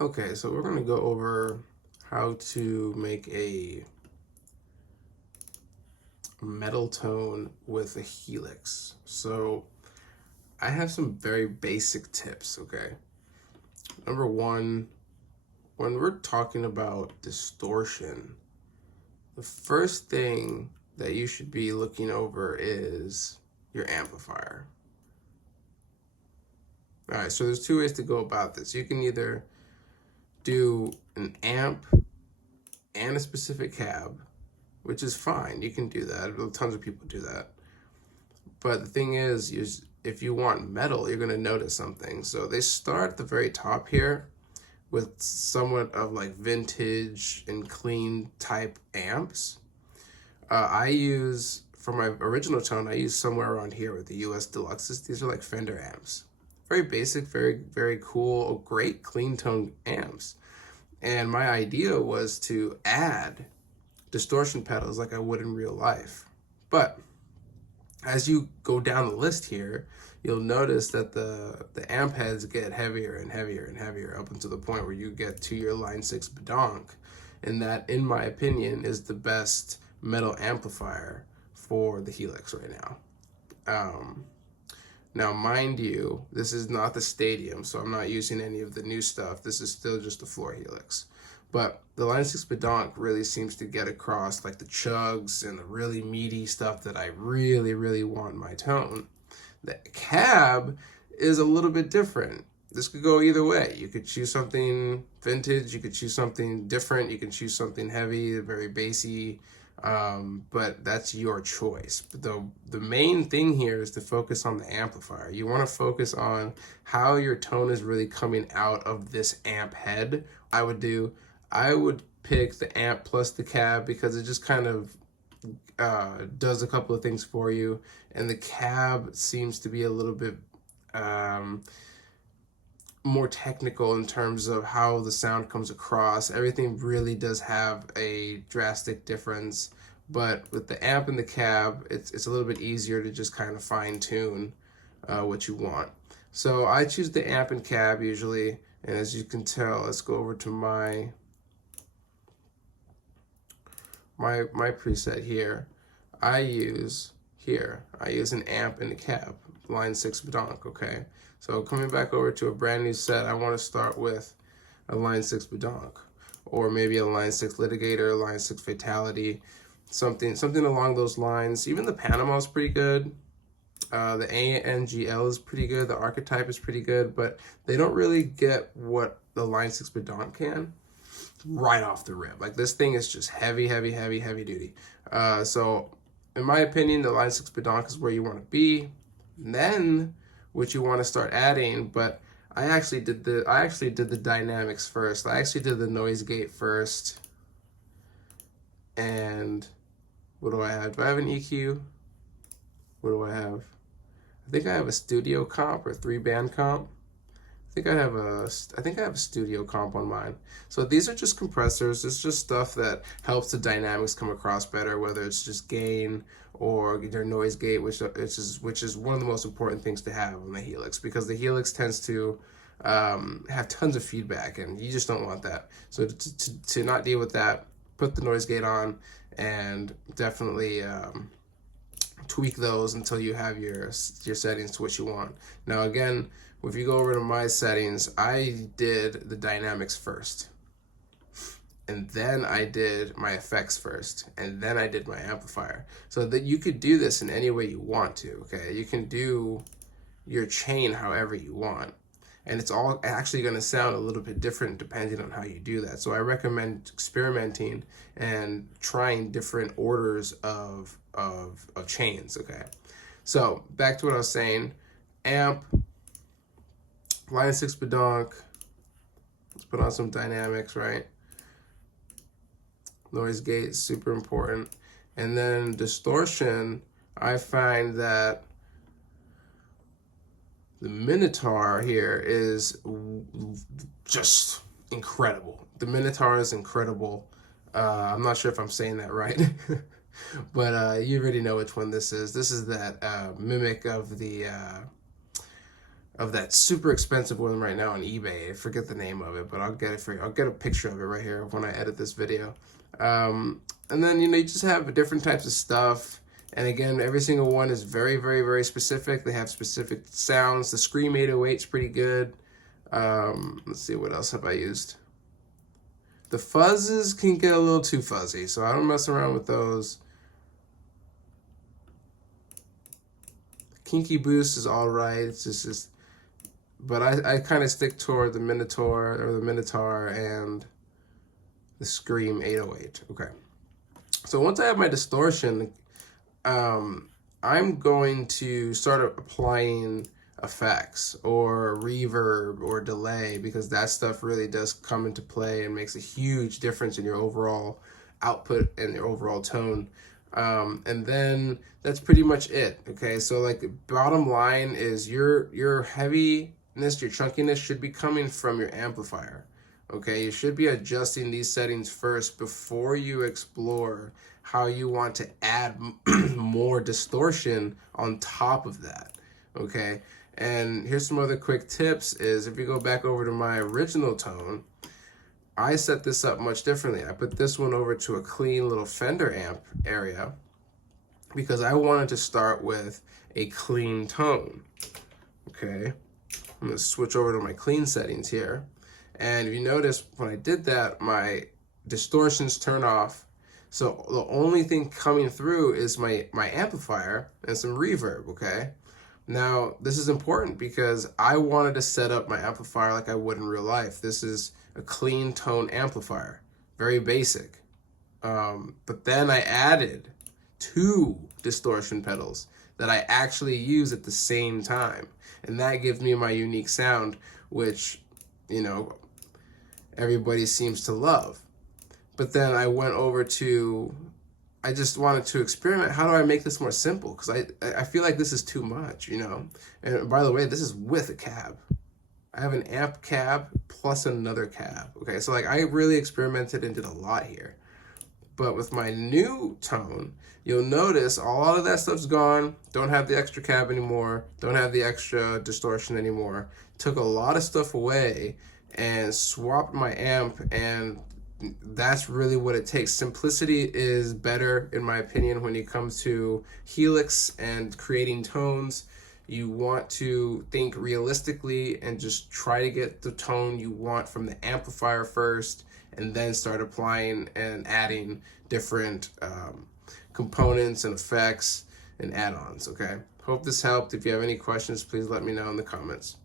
Okay, so we're going to go over how to make a metal tone with a Helix. So I have some very basic tips, okay? Number one, when we're talking about distortion, the first thing that you should be looking over is your amplifier. All right, so there's two ways to go about this. You can either do an amp and a specific cab, which is fine. You can do that. Tons of people do that. But the thing is if you want metal, you're going to notice something. So they start at the very top here with somewhat of like vintage and clean type amps. I use, for my original tone, I use somewhere around here with the US Deluxes. These are like Fender amps. Very basic, very cool, great clean tone amps. And my idea was to add distortion pedals like I would in real life. But as you go down the list here, you'll notice that the amp heads get heavier and heavier and heavier up until the point where you get to your Line 6 Bedonk. And that, in my opinion, is the best metal amplifier for the Helix right now. Now, mind you, this is not the Stadium, so I'm not using any of the new stuff. This is still just the floor Helix. But the Line 6 Bedonk really seems to get across like the chugs and the really meaty stuff that I really want in my tone. The cab is a little bit different. This could go either way. You could choose something vintage, you could choose something different, you can choose something heavy, very bassy, but that's your choice. But the main thing here is to focus on the amplifier. You want to focus on how your tone is really coming out of this amp head. I would pick the amp plus the cab because it just kind of does a couple of things for you, and the cab seems to be a little bit more technical in terms of how the sound comes across. Everything really does have a drastic difference, but with the amp and the cab, it's a little bit easier to just kind of fine tune what you want. So I choose the amp and cab usually, and as you can tell, let's go over to my preset here. I use an amp and a cab, Line 6 Bedonk, okay? So coming back over to a brand new set, I want to start with a Line 6 Bedonk, or maybe a Line 6 Litigator, Line 6 Fatality, something along those lines. Even the Panama is pretty good. The ANGL is pretty good. The Archetype is pretty good, but they don't really get what the Line 6 Bedonk can right off the rip. Like, this thing is just heavy duty. So in my opinion, the Line 6 Bedonk is where you want to be. And then what you want to start adding, but I actually did the dynamics first. I actually did the noise gate first. And what do I have? Do I have an EQ? What do I have? I think I have a studio comp or 3-band comp. I think I have a studio comp on mine. So these are just compressors. It's just stuff that helps the dynamics come across better, whether it's just gain or your noise gate, which is one of the most important things to have on the Helix, because the Helix tends to have tons of feedback, and you just don't want that. So to not deal with that, put the noise gate on, and definitely tweak those until you have your settings to what you want. Now again, if you go over to my settings, I did the dynamics first, and then I did my effects first, and then I did my amplifier. So that you could do this in any way you want to, okay? You can do your chain however you want, and it's all actually going to sound a little bit different depending on how you do that. So I recommend experimenting and trying different orders of chains, okay? So back to what I was saying. Amp, Line 6 Bedonk, let's put on some dynamics, right? Noise gate, super important. And then distortion, I find that the Minotaur here is just incredible. The Minotaur is incredible. I'm not sure if I'm saying that right, but you already know which one this is. This is that mimic of the of that super expensive one right now on eBay. I forget the name of it, but I'll get it for you. I'll get a picture of it right here when I edit this video. And then, you just have different types of stuff. And again, every single one is very, very, very specific. They have specific sounds. The Scream 808 is pretty good. Let's see, what else have I used? The fuzzes can get a little too fuzzy, so I don't mess around with those. Kinky Boost is all right. It's just but I kind of stick toward the Minotaur and the Scream 808. Okay. So once I have my distortion, I'm going to start applying effects or reverb or delay, because that stuff really does come into play and makes a huge difference in your overall output and your overall tone. And then that's pretty much it. Okay, so like bottom line is your heaviness, your chunkiness should be coming from your amplifier. Okay, you should be adjusting these settings first before you explore how you want to add more distortion on top of that. Okay, and here's some other quick tips is if you go back over to my original tone, I set this up much differently. I put this one over to a clean little Fender amp area because I wanted to start with a clean tone. Okay, I'm gonna switch over to my clean settings here. And if you notice, when I did that, my distortions turn off. So the only thing coming through is my amplifier and some reverb, okay? Now, this is important because I wanted to set up my amplifier like I would in real life. This is a clean tone amplifier, very basic. But then I added 2 distortion pedals that I actually use at the same time. And that gives me my unique sound, which, everybody seems to love. But then I went over to, I just wanted to experiment. How do I make this more simple? Because I feel like this is too much, And by the way, this is with a cab. I have an amp cab plus another cab. Okay, so like I really experimented and did a lot here. But with my new tone, you'll notice a lot of that stuff's gone. Don't have the extra cab anymore. Don't have the extra distortion anymore. Took a lot of stuff away and swapped my amp, and that's really what it takes. Simplicity is better, in my opinion, when it comes to Helix and creating tones. You want to think realistically and just try to get the tone you want from the amplifier first, and then start applying and adding different components and effects and add-ons, okay? Hope this helped. If you have any questions, please let me know in the comments.